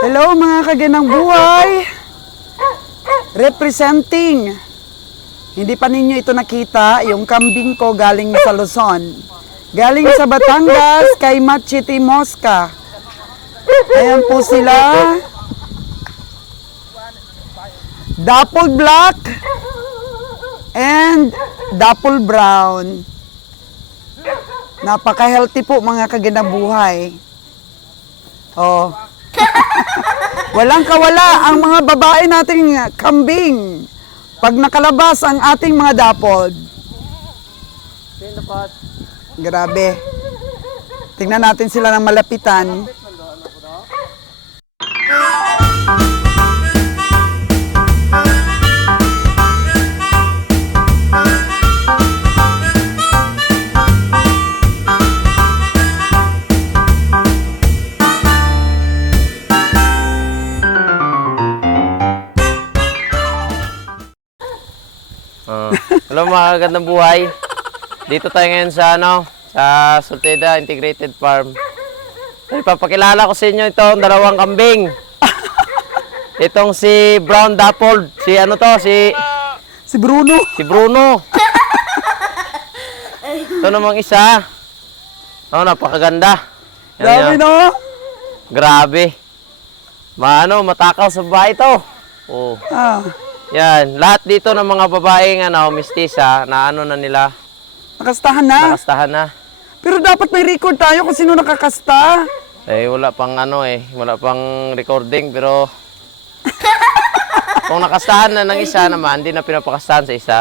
Hello mga kaganang buhay! Representing. Hindi pa ninyo ito nakita, yung kambing ko galing sa Luzon. Galing sa Batangas, kay Machiti Mosca. Ayan po sila. Dapple Black and Dapple Brown. Napaka-healthy po mga kaganang buhay. Oh. Walang kawala ang mga babae nating kambing pag nakalabas ang ating mga dapod. Grabe. Tingnan natin sila ng malapitan. Hello mga kagandang buhay. Dito tayo ngayon sa sa Sulteda Integrated Farm. Ipapakilala ko sa inyo itong dalawang kambing. Itong si Brown Dappled, Si Bruno. si Bruno. Ito namang isa. Oh, napakaganda. Yan Grabe yun. no? Grabe. Matakaw sa babae ito. Oh. Ah, Yan, lahat dito ng mga babaeng mistisa na na nila, nakastahan na. nakastahan na. Pero dapat may record tayo kung sino nakakasta. Wala pang wala pang recording pero kung nakastahan na ng isa naman, hindi na pinapakastahan sa isa.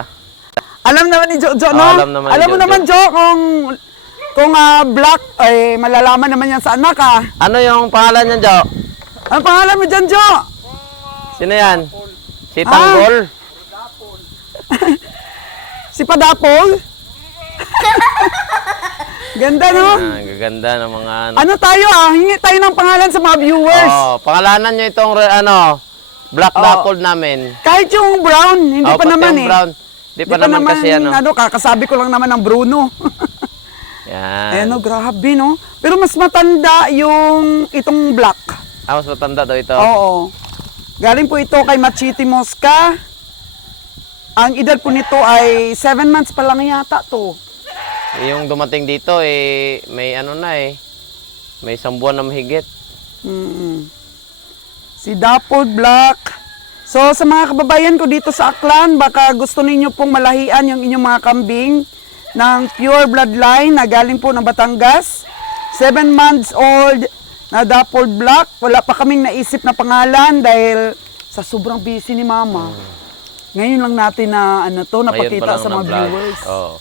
Alam naman ni Jojo, no? Alam naman ni Alam mo Jojo. naman, Jo, kung black, ay malalaman naman yan sa anak, ah. Ano yung pangalan niyan, Jo? Ano pangalan mo dyan, Jo? Sino yan? Si Tanggol? Si Padapol? Ganda, no? Gaganda ng mga Ano tayo, hingi tayo ng pangalan sa mga viewers. Oh, pangalanan nyo itong Black Dappled namin. Kahit yung brown, hindi pa pati naman yung brown. Hindi pa naman kasi kakasabi ko lang naman ng Bruno. Yan. Ayan, no, grabe, no? Pero mas matanda yung itong black. Mas matanda daw ito. Oo. Galing po ito kay Machiti Mosca. Ang edad po nito ay 7 months pa lang yata to. Yung dumating dito, may may isang buwan na mahigit. Si Dappled Black. So sa mga kababayan ko dito sa Aklan, baka gusto ninyo pong malahian yung inyong mga kambing ng pure bloodline na galing po ng Batangas. 7 months old na Dappled Black. Wala pa kaming naisip na pangalan dahil sa sobrang busy ni Mama. Ngayon lang natin na napakita sa mga viewers. Oo.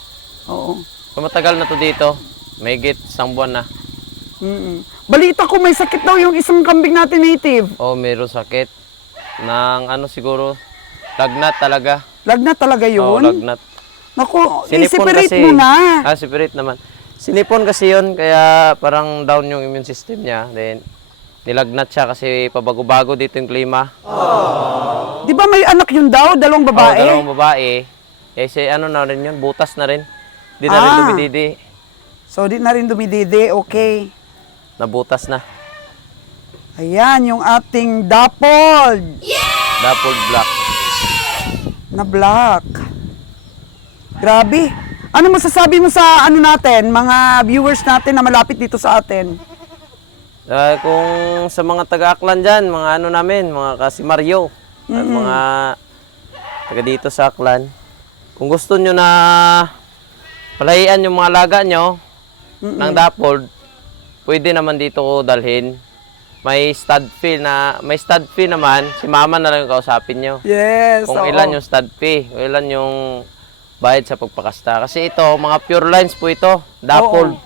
Oo. So, matagal na to dito. Mahigit isang buwan na. Balita ko may sakit daw yung isang kambing natin native. Mayroon sakit. Ng siguro, lagnat talaga. Lagnat talaga yun? Lagnat. Naku, Sinipon i-separate kasi. mo na. Separate naman. Sinipon kasi yun, kaya parang down yung immune system niya. Then, nilagnat siya kasi pabago-bago dito yung klima. Di ba may anak yun daw? Dalawang babae? Dalawang babae. Na rin yun, butas na rin. Di na rin dumididi. So, di na rin dumididi. Okay. Nabutas na. Ayan, yung ating Dappled. Dappled Black. Na black. Grabe. Ano masasabi mo sa natin, mga viewers natin na malapit dito sa atin? Kung sa mga taga-Aklan dyan, mga namin, mga kasi Mario, at mga taga dito sa Aklan, kung gusto nyo na palahian yung mga alaga nyo ng Dappled, pwede naman dito ko dalhin. May stud fee naman, si Mama na lang yung kausapin nyo. Yes. Kung ilan yung stud fee, kung ilan yung bayad sa pagpakasta. Kasi ito, mga pure lines po ito, Dappled.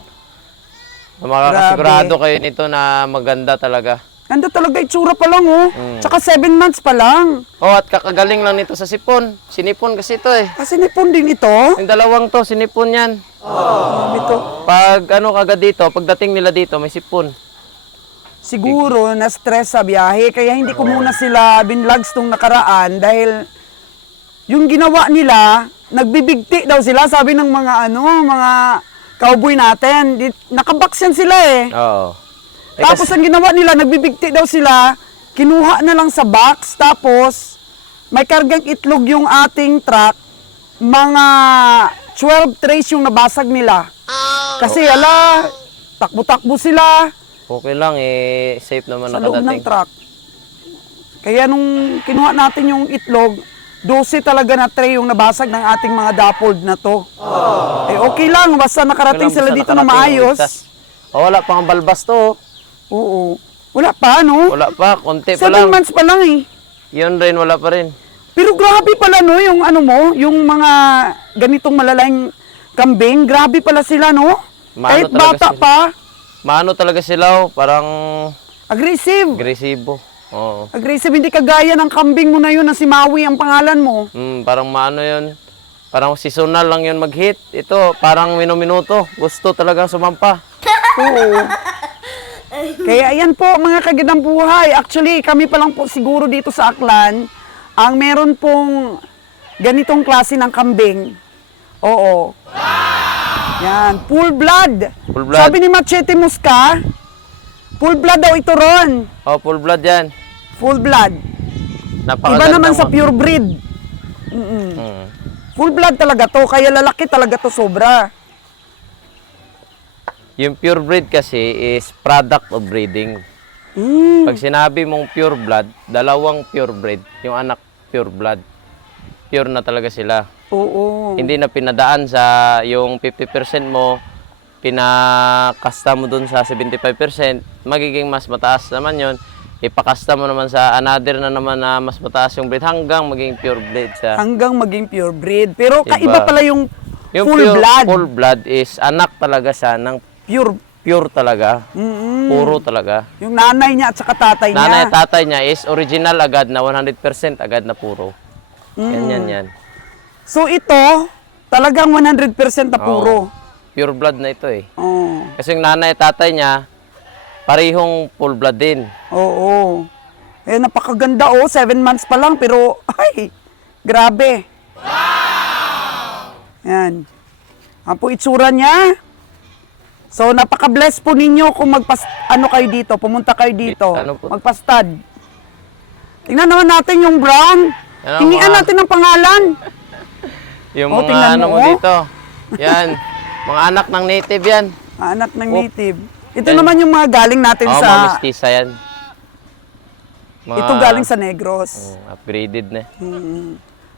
Makakasigurado kayo nito na maganda talaga. Ganda talaga, itsura pa lang, oh. Tsaka 7 months pa lang. At kakagaling lang nito sa sipon. Sinipon kasi ito eh. Kasi nipon din ito. Yung dalawang to, sinipon yan. Ito. Pag kagad dito, pagdating nila dito, may sipon. Siguro na-stress sa biyahe, kaya hindi ko muna sila binlogs tong nakaraan dahil yung ginawa nila, nagbibigti daw sila, sabi ng mga mga cowboy natin. Nakabox yan sila eh. Oo. Tapos ang ginawa nila, nagbibigti daw sila, kinuha na lang sa box, tapos may kargang itlog yung ating truck, mga 12 trays yung nabasag nila. Kasi takbo-takbo sila Okay lang, safe naman sa loob ng nakadating. truck. Kaya nung kinuha natin yung itlog, 12 talaga na tray yung nabasag ng ating mga dappled na to. Okay lang, basta nakarating Okay lang, sila basta dito na nakarating, maayos. ligtas. Wala pang balbas to. Oo. Wala pa, no? Wala pa, konti pa 7 lang. months pa lang eh. Yun rin, wala pa rin. Pero grabe pala, no, yung yung mga ganitong malalayang kambing, grabe pala sila, no? Maano Kahit talaga bata sila. pa, Maano talaga sila, parang aggressive. agresibo. Oo. Aggressive, hindi kagaya ng kambing mo na yun na si Maui ang pangalan mo. Parang maano yun. Parang seasonal lang yun mag-hit. Ito, parang minuto. Gusto talagang sumampa. Oo. Kaya ayan po mga kagandang buhay. Actually, kami pa lang po siguro dito sa Aklan ang meron pong ganitong klase ng kambing. Oo. Yan, full blood. Full blood. Sabi ni Machete Musca, full blood daw ito ron. Oh, full blood yan. Full blood. Iba Napakaganda naman sa mo. pure breed. Full blood talaga to, kaya lalaki talaga to sobra. Yung pure breed kasi is product of breeding. Pag sinabi mong pure blood, dalawang pure breed, yung anak pure blood. Pure na talaga sila. Oo. Hindi na pinadaan sa yung 50% mo, pinakasta mo dun sa 75%, magiging mas mataas naman yon. Ipakasta mo naman sa another na naman na mas mataas yung breed hanggang maging pure breed siya. Hanggang maging pure breed. Pero Iba. kaiba pala yung, Yung full pure, blood. full blood is anak talaga siya ng Pure. pure talaga. Puro talaga. Yung nanay niya at saka tatay niya. Nanay at tatay niya is original agad na 100% agad na puro. Yan. So ito, talagang 100% na puro. Pure blood na ito eh. Oo. Kasi yung nanay at tatay niya, parehong full blood din. Oo. Eh, napakaganda oh. 7 months pa lang, pero, ay, grabe. Wow! Yan. Ang po itsura niya. So, napaka-bless po ninyo kung kayo dito, pumunta kayo dito. Ano po? Magpastad. Tingnan naman natin yung brown. Ano, Hingian mga- natin ng pangalan. Yung Oh, mga tingnan ano mo, mo oh. dito. Yan. Mga anak ng native yan. Anak ng Oh. native. Ito Yan. naman yung mga galing natin Oo, sa... mga mestiza yan. Ito galing sa Negros. Upgraded na.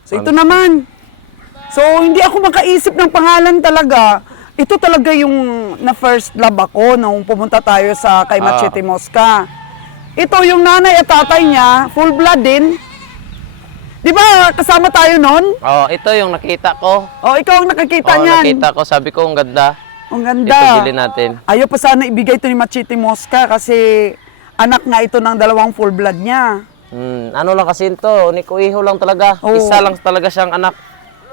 So ito naman. So hindi ako makaisip ng pangalan talaga. Ito talaga yung na first love ako nung pumunta tayo sa kay Machete Mosca. Ito yung nanay at tatay niya, full blood din. Di ba kasama tayo nun? Oh, ito yung nakita ko. O ikaw ang nakakita Oh, niyan. nakita ko. Sabi ko, ang ganda. Ang Ito, ganda. bilhin natin. Ayaw pa sana ibigay ito ni Machete Mosca kasi anak nga ito ng dalawang full blood niya. Ano lang kasi ito, Unikuiho lang talaga. Oo. Isa lang talaga siyang anak.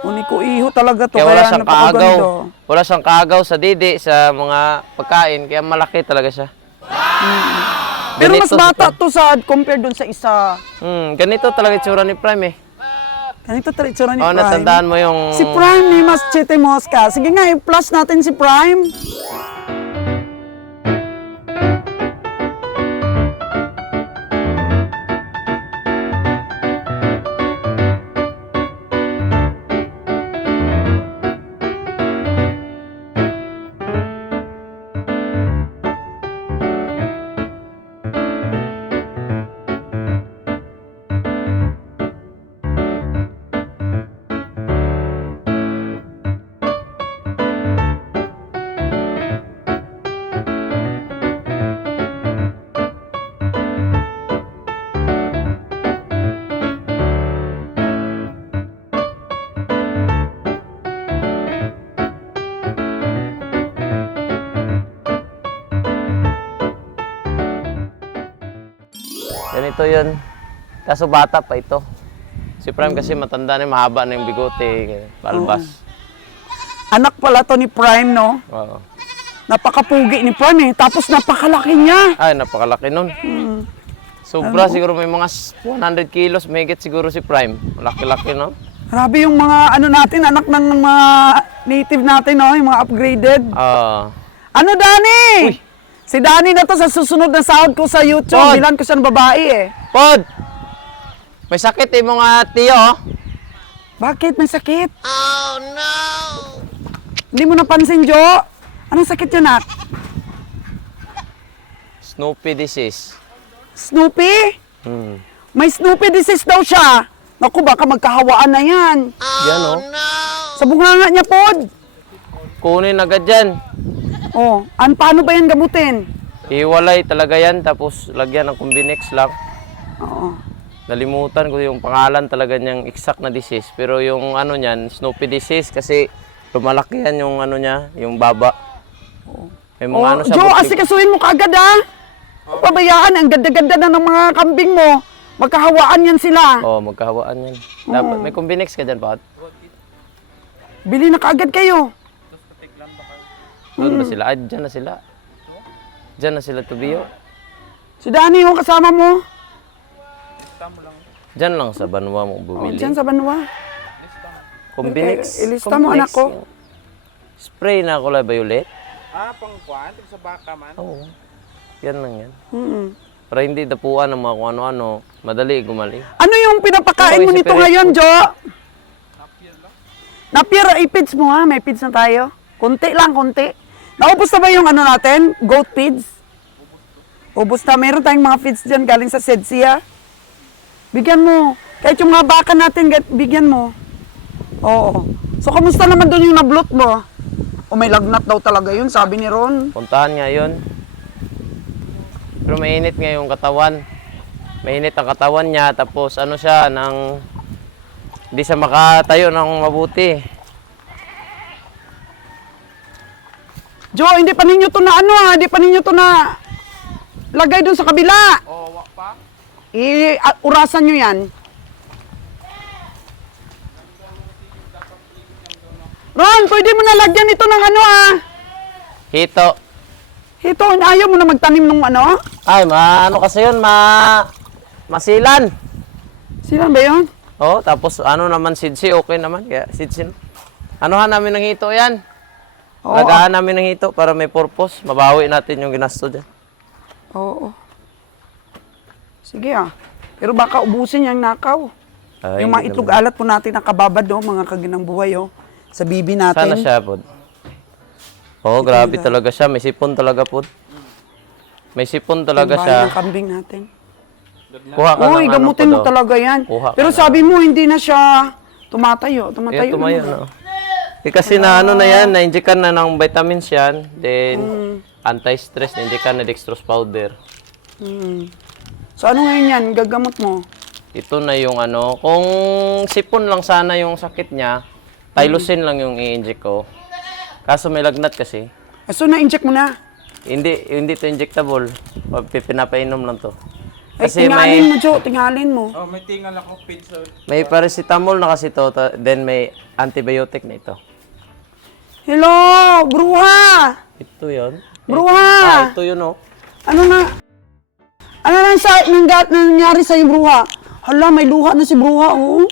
Uniko iho talaga to. Kaya wala siyang napakaganda. kaagaw. Wala siyang kaagaw sa didi, sa mga pagkain. Kaya malaki talaga siya. Pero mas Ganito bata to sa compared dun sa isa. Ganito talaga itsura ni Prime eh. Ganito talaga itsura ni Oh, Prime. natandaan mo yung... Si Prime ni Machete Mosca. Sige nga, i-plus natin si Prime. Ganito yun. Kaso bata pa ito. Si Prime kasi matanda na, mahaba na yung bigote, balbas. Anak pala to ni Prime, no? Oo. Napakapugi ni Prime eh. Tapos napakalaki niya. Ay, napakalaki nun. Sobra, siguro may mga 100 kilos, may higit siguro si Prime. Laki-laki, no? Grabe yung mga ano natin, anak ng mga native natin, no? Yung mga upgraded. Ano, Dani? Si Dani na to sa susunod na sahod ko sa YouTube. Saan? Bilan ko siya ng babae eh. Pod! May sakit eh mga tiyo, oh. Bakit? May sakit? Oh, no! Hindi mo napansin, Jo? Anong sakit yan, Nak? Snoopy disease. Snoopy? Hmm. May Snoopy disease daw siya. Naku, baka magkahawaan na yan. Yan, oh. Sa bunganga niya, Pod. Kunin agad yan. Oh, paano ba yan gamutin? Iwalay talaga yan, tapos lagyan ng Combinex lang. Oo. Nalimutan ko yung pangalan talaga niyang exact na disease. Pero yung ano niyan, Snoopy disease, kasi lumalaki yan yung ano niya, yung baba. May mga ano siya. Jo, asikasuhin mo kaagad, ha? Pabayaan, ang ganda-ganda na ng mga kambing mo. Magkahawaan yan sila. Oo, magkahawaan yan. Dapat, may Combinex ka dyan, Pat? Bili na kaagad kayo. Doon ba sila? Ah, dyan na sila. Dyan na sila, Tubiyo. Si Danny, yung kasama mo. Dyan lang sa Banwa mo bumili. Diyan sa Banwa. Combinex. Ilista mo, anak ko. Spray na kulay violet. Pangkuan, sa baka man. Oo. Yan lang yan. Mm-mm. Para hindi dapuan ng mga kung ano-ano, madali gumaling. Ano yung pinapakain mo si nito Perez. ngayon, Jo? Napier, i-feeds mo ha. May feeds na tayo. Kunti lang, kunti. Naubos na ba yung ano natin? Goat feeds? Ubos na. Meron tayong mga feeds dyan galing sa Sedsia. Bigyan mo. Kahit yung mga baka natin, bigyan mo. Oo. So, kamusta naman doon yung nablot mo? O may lagnat daw talaga yun, sabi ni Ron. Puntahan nga yun. Pero mainit nga yung katawan. Mainit ang katawan niya, tapos ano siya, hindi siya makatayo ng mabuti. Jo, hindi pa ninyo to na ano ha, hindi pa ninyo to na lagay dun sa kabila. Oo, wak pa. Urasan nyo yan. Ron, pwede mo na lagyan ito ng ano ha. Hito. Ito, ayaw mo na magtanim ng ano? Ay, ano kasi yun, masilan. Sila ba yun? Oh, tapos ano naman, sidsi, okay naman. Kaya sidsi. Anuhan namin ng hito yan. Oo. Lagahan namin ng hito para may purpose. Mabawi natin yung ginasto dyan. Oo. Sige ah. Pero baka ubusin yung nakaw. Ay, Yung mga hindi itlog naman. alat po natin nakababad do, mga kaginang buhay oh. Sa bibi natin. Sana siya, pod. Oh, grabe talaga siya. May sipon talaga, pod. May sipon talaga Yung siya. bahay ng kambing natin. Kuha ka Uy, ng ano, gamutin mo pod, oh. talaga yan. Kuha ka Pero na. sabi mo, hindi na siya tumatayo. Tumatayo Yan, tumayo naman. na. Kasi na ano na yan, na-injekan na ng vitamins yan. Then, anti-stress, na-injekan na dextrose powder. Hmm. So ano ngayon yan? Gagamot mo? Ito na yung ano, kung sipon lang sana yung sakit niya, Tylosin lang yung i-inject ko. Kaso may lagnat kasi. So na-inject mo na? Hindi to injectable. Pinapainom lang to. Ay, tingalin mo, Jo. Tingalin mo. Oh, may tingal ako pizza. May paracetamol na kasi to, then may antibiotic na ito. Hello, bruha! Ito yun. Bruha! Ito yun oh. Ano na? Ano nangyari sa'yo, bruha? Hala, may luha na si bruha, oh.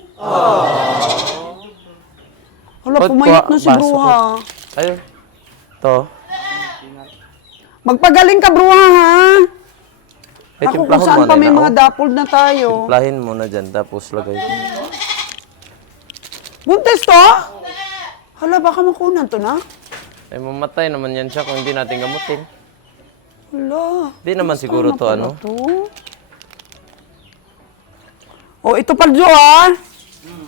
Hala, Ba't pumayat kuha- na si baso bruha. Ayun. To. Magpagaling ka, bruha, ha? Ako, kung timplahon saan mo pa na may yun, mga oh. dapol na tayo. Plahin mo na dyan, tapos lagay mo. Buntis to? Hala, baka makunan to na? Ay, mamatay naman yan siya kung hindi natin gamutin. Hala. Hindi naman siguro to, ano? Oh, ito pa, Jo, ha?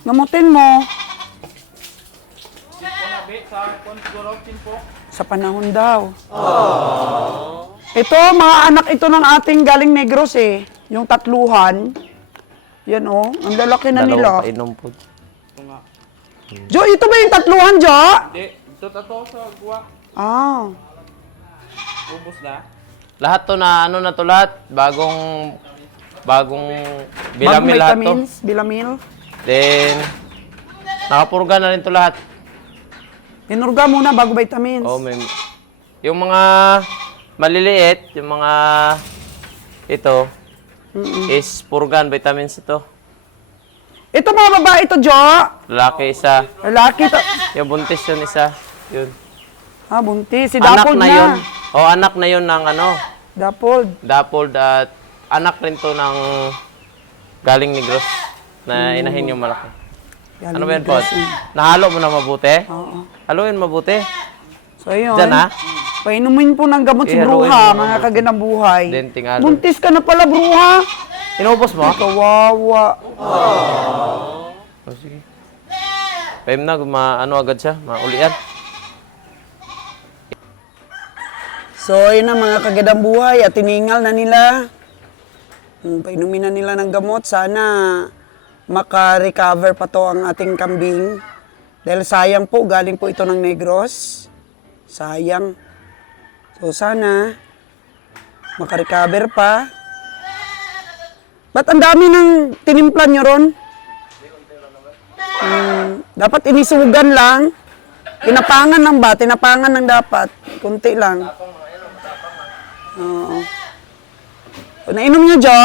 Gamutin mo. Sa panahon daw. Ito, mga anak ito ng ating galing Negros eh. Yung tatluhan. Yan oh, ang lalaki na nila. Dalawang painom po. Jo, ito ba yung tatluhan, Jo? Hindi, ito tato sa guwa. Ah. Ubus na. Lahat to na, ano na to lahat? Bagong bilamil lahat to. Vitamins, bilamil. Then, nakapurga na rin to lahat. Pinurga muna bago vitamins. Oh, yung mga maliliit, yung mga ito, is purgan, vitamins ito. Ito mga babae ito, Jo. Lalaki isa. Lalaki to. Yung buntis yun isa. Yun. Ah, buntis. Si Anak Dapold na na. yun. Oh, anak na yun ng ano, Dapold. Dapold at anak rin to ng Galing Negros. Na inahin yung malaki. Galing Ano ba yan, Negros Pod? yun. Nahalo mo na mabuti? Oo. Haluin mabuti. So, ayun. Diyan ha? Painumin po ng gamot si Ihaluin Bruha, mo mga kaganang buhay. Then, tingalo. Buntis ka na pala, Bruha. Inubos mo? Kawawa. Oh, sige. Pahim na, ano agad siya, maulian. So, ayun na mga kagadang buhay at tiningal na nila. Painumin na nila ng gamot. Sana maka-recover pa to ang ating kambing. Dahil sayang po, galing po ito ng Negros. Sayang. So, sana maka-recover pa. Ba't ang dami ng tinimplan nyo ron? Dapat inisugan lang. Tinapangan lang ba? Tinapangan lang dapat. Kunti lang. Oo. Nainom nyo, Jo?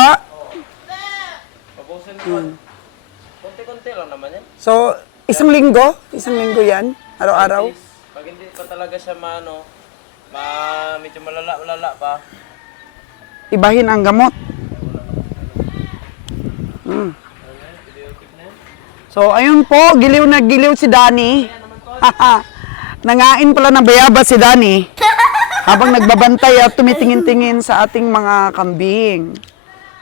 Konti-konti lang naman yan. So, isang linggo? Isang linggo yan? Araw-araw? Pag hindi pa talaga siya medyo malala pa. Ibahin ang gamot. So, ayun po, giliw na giliw si Danny. Nangain pala ng bayabas si Danny. Habang nagbabantay at tumitingin-tingin sa ating mga kambing.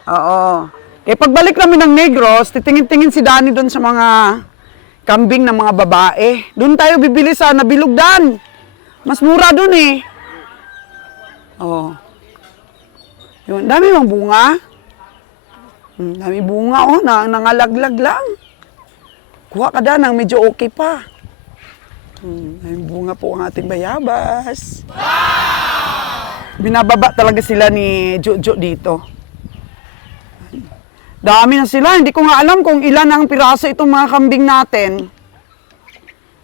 Oo. Eh, pagbalik namin ng Negros, titingin-tingin si Danny doon sa mga kambing ng mga babae. Doon tayo bibili sa Nabilugdan. Mas mura doon eh. Oo. Yun, dami mang bunga. Dami bunga, oh, nangalaglag lang. Kuha ka da ng medyo okay pa. May bunga po ang ating bayabas. Binababa talaga sila ni Jojo dito. Dami na sila. Hindi ko nga alam kung ilan ang piraso itong mga kambing natin.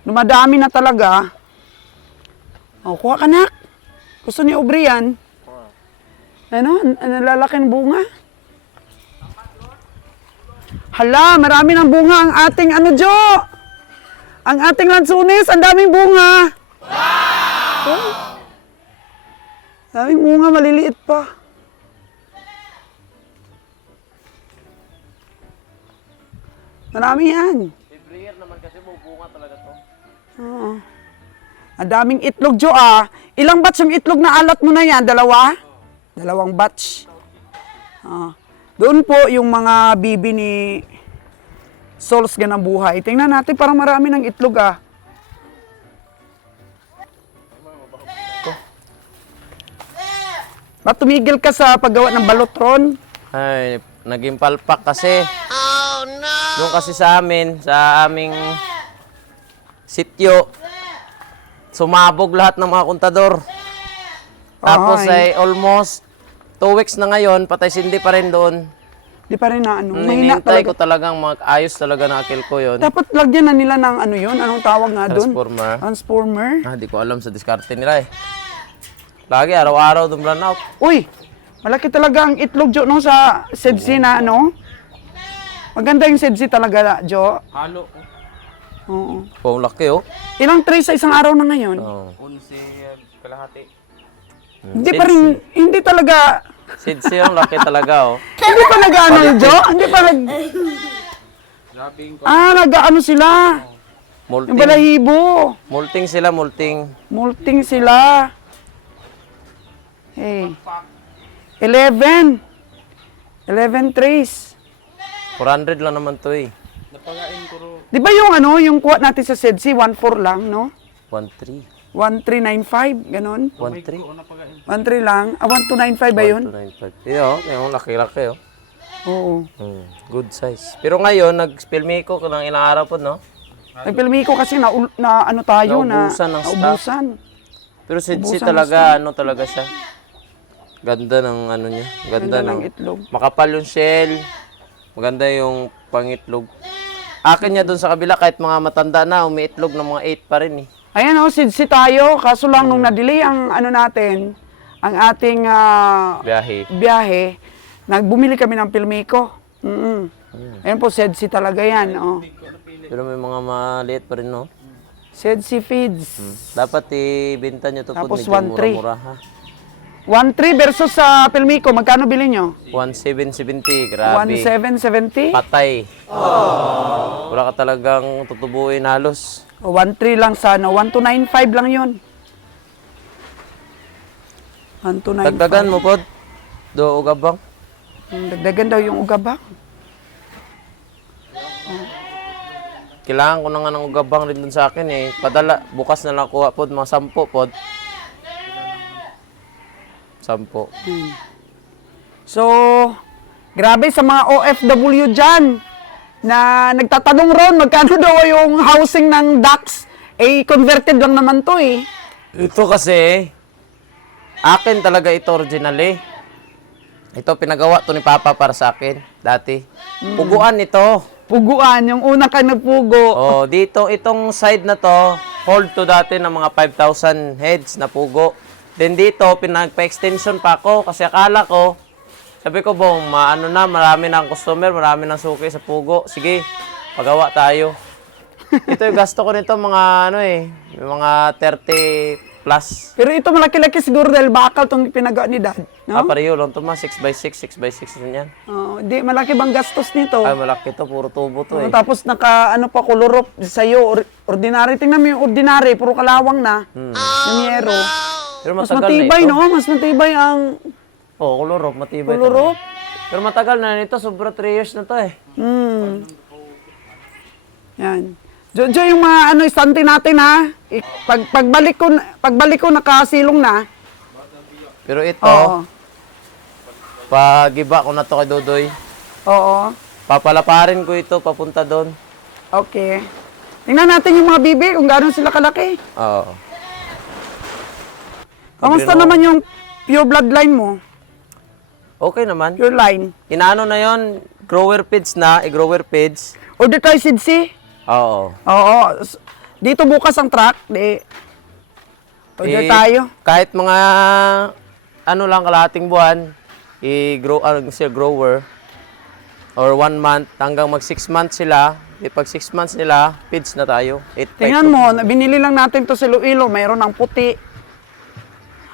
Dumadami na talaga. O, kuha ka na. Gusto ni Aubrey yan. Ano? Nalalaking bunga. Hala, marami ng bunga ang ating Jo. Ang ating lansunis, ang daming bunga. Wow! Oh. Daming bunga, maliliit pa. Marami yan. Every year naman kasi bunga talaga to. Oo. Ang daming itlog, Jo, ah. Ilang batch yung itlog na alat mo na yan? Dalawa? Dalawang batch. Doon po yung mga bibi ni Souls Ganang Buhay. Tingnan natin, parang marami ng itlog, ah. Ba't tumigil ka sa paggawa ng balotron? Ay, naging palpak kasi. Oh no! Doon kasi sa amin, sa aming sityo, sumabog lahat ng mga kontador. Tapos ay almost 2 weeks na ngayon, patay sindi pa rin doon. Di pa rin na ano. Mahina Hinintay ko talaga. talagang ayos talaga na akil ko yun. Dapat lagyan na nila ng ano yun. Anong tawag nga doon? Transformer. Transformer. Di ko alam sa diskarte nila eh. Lagi, araw-araw doon run out. Uy, malaki talaga ang itlog, Jo, no, sa sedsi na ano. Maganda yung sedsi talaga, Jo. Halo. Oo. Oh, laki oh. Ilang tray sa isang araw na ngayon? Oh. 11 kalahati. Hindi pa rin, hindi talaga, Sidsi yung laki talaga oh. hindi pa nag-ano, Jo? Hindi pa nag, Grabing ko. nag-ano sila. Yung Multing. balahibo. Multing sila, multing. Multing sila. Hey. 11. 11 trays. 400 lang naman to eh. Napagain ko ro. Di ba yung ano, yung kuha natin sa sedsi, 1.4 lang, no? 1.3. 1.395, ganon. 1.3. Oo, napagain. 1.3 lang. 1.295 ba yun? 1.295. Yung laki-laki oh. Oo. Good size. Pero ngayon, nag-spilmi ko ng ilang araw po, no? Nagpilmi ko kasi na ano tayo, Naubusan ng stock. naubusan. Pero sidsi Ubusan talaga, ano talaga siya. Ganda ng ano niya. Ganda Ganda, ng ng itlog. makapal yung shell. Maganda yung pangitlog. Akin niya dun sa kabila, kahit mga matanda na, umiitlog ng mga 8 pa rin eh. Ayan o, sidsi tayo. Kaso lang nung na-delay ang ano natin, ang ating Biyahe. biyahe, nagbumili kami ng pilmiko. Ayan po, sedsi talaga yan. Oh. Pero may mga maliit pa rin, no? Sedsi feeds. Dapat ibenta nyo to po Tapos medyo 1.3. mura-mura ha. 1.3 versus sa Pilmico, magkano bili nyo? 1,770. Grabe. 1.770? Patay. Wala ka talagang tutubuin halos. O 1.3 lang sa ano, 1.295 lang yun. 1.295. Dagdagan mo po. Do ugabang. Dagdagan daw yung ugaba. Kailangan ko na nga ng ugabang rin dun sa akin eh. Padala, bukas na lang kuha po, mga 10 po. 10. So, grabe sa mga OFW dyan na nagtatanong ron, magkano daw yung housing ng DAX? Eh, converted lang naman to eh. Ito kasi, akin talaga ito originally. Ito, pinagawa to ni Papa para sa akin, dati. Puguan ito. Puguan, yung una ka nagpugo. Oh, dito, itong side na to, hold to dati ng mga 5,000 heads na pugo. Then dito, pinagpa-extension pa ako kasi akala ko, sabi ko, bong, maano na, marami na ang customer, marami na suki sa pugo. Sige, pagawa tayo. Ito yung gasto ko nito, mga ano eh, mga 30 plus. Pero ito malaki-laki siguro dahil bakal itong pinagawa ni Dad. Ah, No? pareho lang ito, mga 6x6, 6x6 din yan. Di, malaki bang gastos nito? Ay, malaki to, puro tubo to eh. Tapos naka, ano pa, kolorop sa'yo, ordinary. Tingnan mo yung ordinary, puro kalawang na. Yung yero. Pero Mas matagal matibay, na ito. no? Mas matibay ang Oo, kulurop, matibay. kolorop. talaga. Pero matagal na nito, sobra 3 years na to eh. Yan. Jojo, yung mga ano, istante natin ha. Pagbalik ko nakasilong na. Pero ito, Oo. pag iba ko na to kay Dodoy, Oo. papalaparin ko ito papunta doon. Okay. Tingnan natin yung mga bibi kung gaano sila kalaki. Oo. Kamusta Sabi mo, naman yung pure bloodline mo? Okay naman. Pure line. Inaano na yon, grower feeds na, grower feeds. Order tayo Sidsi? Oo. Oo. Dito bukas ang truck. Order tayo. Kahit mga ano lang kalahating buwan, i-grow siya grower or 1 month hanggang mag 6 months sila. Pag 6 months nila, feeds na tayo. Tingnan mo, binili lang natin to sa Iloilo, mayroon ng puti.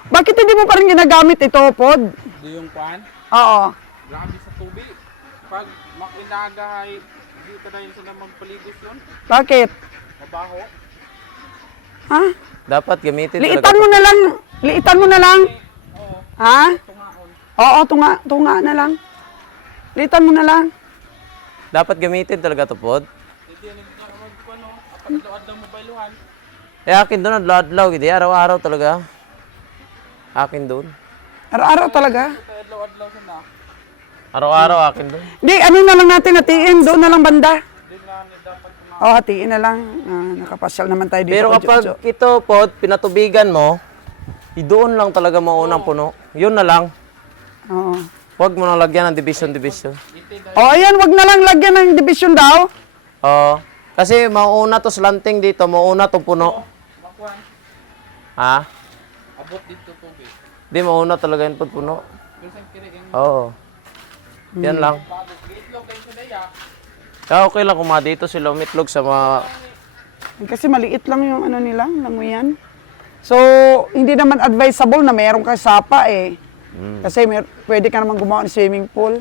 Bakit hindi mo pa rin ginagamit ito, Pod? Di yung pan. Oo. Grabe sa tubig. Pag makinaga ay di ka na yun sila magpaligos yun. Bakit? Mabaho. Ha? Dapat gamitin Liitan mo na lang. Liitan mo na lang. Ha? Tungaon. Oo, tunga na lang. Liitan mo na lang. Dapat gamitin talaga to, Pod. Hindi yan hindi na magkuano. Apag-doad ng mobiluhan. Eh, akin doon, adlaw-adlaw. Hindi, araw-araw talaga. Akin doon. Araw-araw talaga. Adlaw-adlaw sa na. Araw-araw akin doon. Hindi, ano na lang natin, hatiin. Doon na lang banda. Di na dapat tungaon. Oo, hatiin na lang. Nakapasyal naman tayo dito. Pero kapag ito, Pod, pinatubigan mo, doon lang talaga maunang puno. Yun na lang. Oo. Huwag mo nang lagyan ng division. Oh, ayan, wag na lang lagyan ng division daw. Oo. Kasi mauna to slanting dito, mauna tong puno. Makuan. Ha? Abot dito tubig. Di, mauna talaga yun, Pod, puno. Minsan kiniking Oo. Yan lang. pagod. Itlog kayo sa daya. Kaya okay lang kung dito sila umitlog sa mga... Kasi maliit lang yung ano nila, languyan. So, hindi naman advisable na mayroong kang sapa eh. Kasi pwede ka naman gumawa ng swimming pool.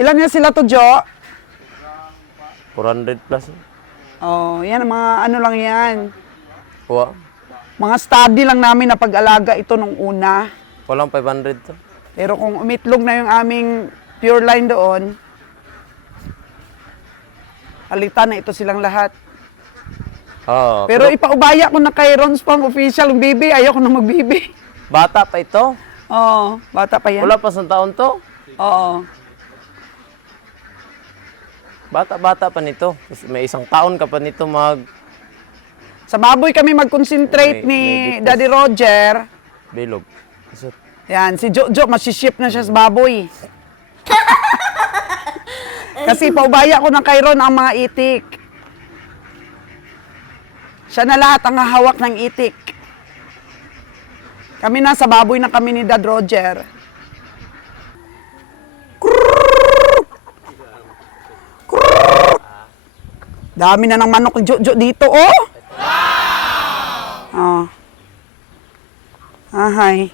Ilan yan sila to, Jo? 400 plus. Oh, yan, mga ano lang yan. Kuha. Mga study lang namin na pag-alaga ito nung una. Walang 500 to. Pero kung umitlog na yung aming pure line doon, alitan na ito silang lahat. Oo. Pero ipaubaya ko na kay Ron Spong official yung baby. Ayoko na magbibi. Bata pa ito. Oo, bata pa yan. Wala pa sa taon to. Oo. Bata-bata pa nito. May 1 taon ka pa nito Sa baboy kami mag-concentrate May- ni may Daddy Roger. bilog. Yan, si Jojo, masiship na siya sa baboy. Kasi paubaya ko ng kay Ron ang mga itik. Siya na lahat ang hahawak ng itik. Kami na sa baboy na kami ni Dad Roger. Dami na ng manok ni Jojo dito, oh! Oh. Ahay.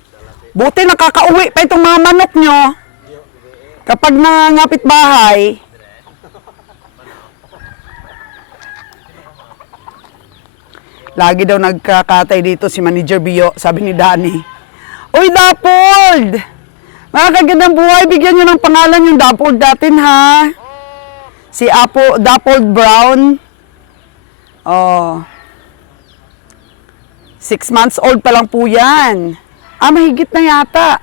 Buti nakakauwi pa itong mga manok nyo. Kapag nangangapit bahay. Lagi daw nagkakatay dito si Manager Bio, sabi ni Danny. Uy, Dapold! Mga kagandang buhay, bigyan nyo ng pangalan yung Dapold natin, ha? Si Dapold Brown. Oh. 6 months old pa lang po yan. Mahigit na yata.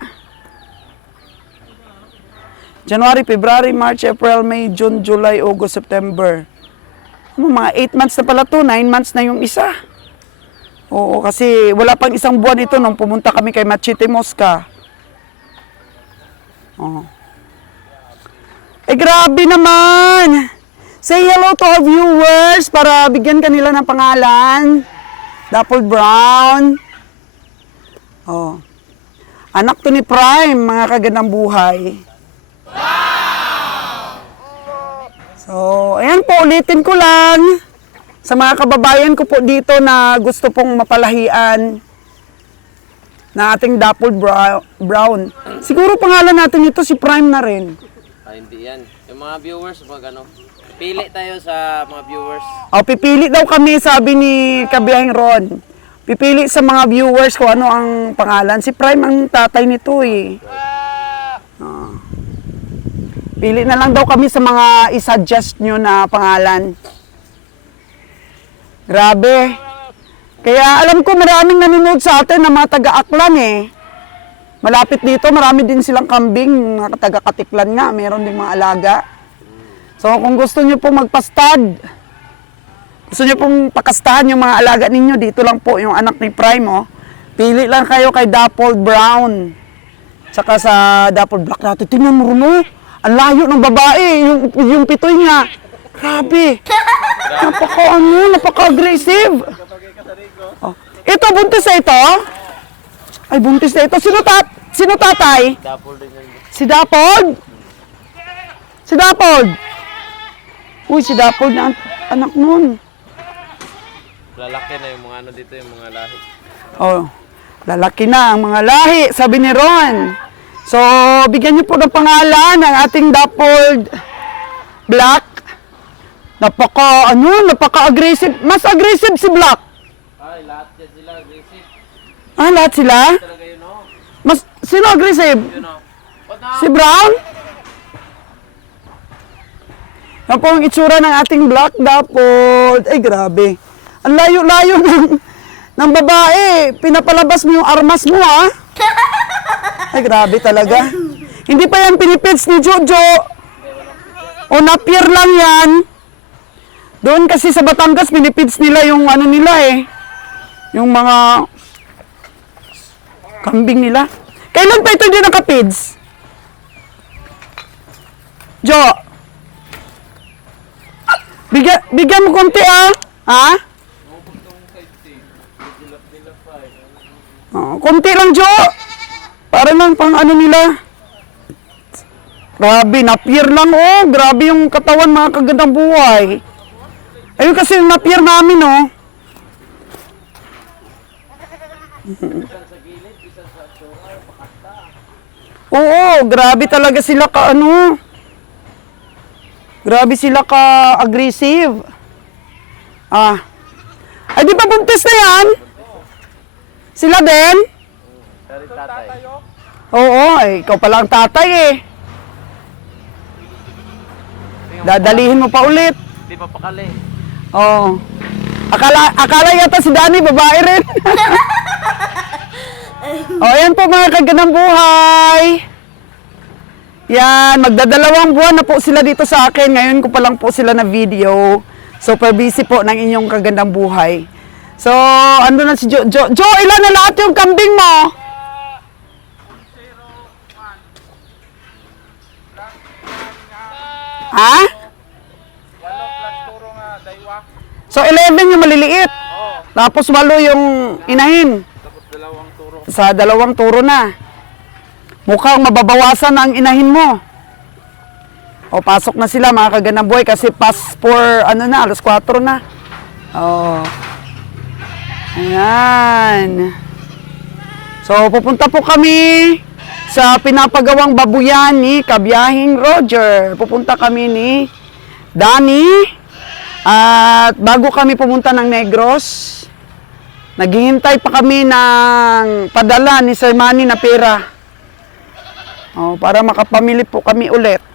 January, February, March, April, May, June, July, August, September. Mga 8 months na pala to, 9 months na yung isa. Oo, kasi wala pang isang buwan ito nung pumunta kami kay Machete Mosca. Oh. Grabe naman! Say hello to our viewers para bigyan kanila ng pangalan. Dapple Brown. Oh. Anak to ni Prime, mga kagandang buhay. So, ayan po, ulitin ko lang. Sa mga kababayan ko po dito na gusto pong mapalahian na ating Dapple Brown. Siguro pangalan natin ito si Prime na rin. Hindi yan. Yung mga viewers, pag ano, pili tayo sa mga viewers. Pipili daw kami, sabi ni Kabiyahing Ron. Pipili sa mga viewers kung ano ang pangalan. Si Prime ang tatay nito eh. Pili na lang daw kami sa mga i-suggest nyo na pangalan. Grabe. Kaya alam ko maraming nanonood sa atin na mga taga-Aklan eh. Malapit dito, marami din silang kambing, mga taga-Katiklan nga, meron din mga alaga. So kung gusto nyo pong magpastad, gusto nyo pong pakastahan yung mga alaga ninyo, dito lang po yung anak ni Prime, oh. Pili lang kayo kay Dappled Brown. Tsaka sa Dappled Black natin, tingnan mo rin, oh. Ang layo ng babae, yung pitoy niya. Grabe. Napaka-aggressive. Oh. Ito, buntis na ito. Ay, buntis na ito. Sino tatay? Dapol din yan. Si Dappled? Si Dappled? Uy, si Dappled na anak nun. Lalaki na yung mga ano dito, yung mga lahi. Oh, lalaki na ang mga lahi, sabi ni Ron. So, bigyan niyo po ng pangalan ng ating Dappled Black. Napaka-aggressive. Mas aggressive si Black. Ay, lahat yan sila, aggressive. Lahat sila? Talaga yun, oh. Sino aggressive? Yun, oh. Si Brown? Yan po ang itsura ng ating Black Dappled. Ay, grabe. Ang layo-layo ng babae. Pinapalabas mo yung armas mo, ha? Ay, grabe talaga. Hindi pa yan pinipits ni Jojo. O napier lang yan. Doon kasi sa Batangas, pinipits nila yung ano nila eh. Yung mga kambing nila. Kailan pa ito hindi nakapids? Jo. Bigyan mo konti ah. Ha? Konti lang, Jo. Para lang pang ano nila. Grabe, napier lang oh. Grabe yung katawan, mga kagandang buhay. Ayun kasi yung napier namin oh. Oo, grabe talaga sila ka ano. Grabe sila ka aggressive. Ay di ba buntis na yan? Sila din? Tatay. Oo, ikaw pala ang tatay eh. Dadalihin mo pa ulit. Hindi pa pakali. Oo. Akala yata si Danny, babae rin. Ayan po mga kagandang buhay. Yan, magdadalawang buwan na po sila dito sa akin. Ngayon ko pa lang po sila na video. Super busy po ng inyong kagandang buhay. So, ando na si Jo. Jo, ilan na lahat yung kambing mo? Ha? 8 plus 2 nga, daywa. So, 11 yung maliliit. Tapos 8 yung inahin. Tapos 2 turo. Sa 2 turo na. Mukhang mababawasan ang inahin mo. O, pasok na sila mga kagandang buhay kasi past 4, ano na, alas 4 na. O. Ayan. So, pupunta po kami sa pinapagawang babuyan ni Kabiyahing Roger. Pupunta kami ni Danny. At bago kami pumunta ng Negros, naghihintay pa kami ng padala ni Sir Manny na pera. Oh, para makapamili po kami ulit.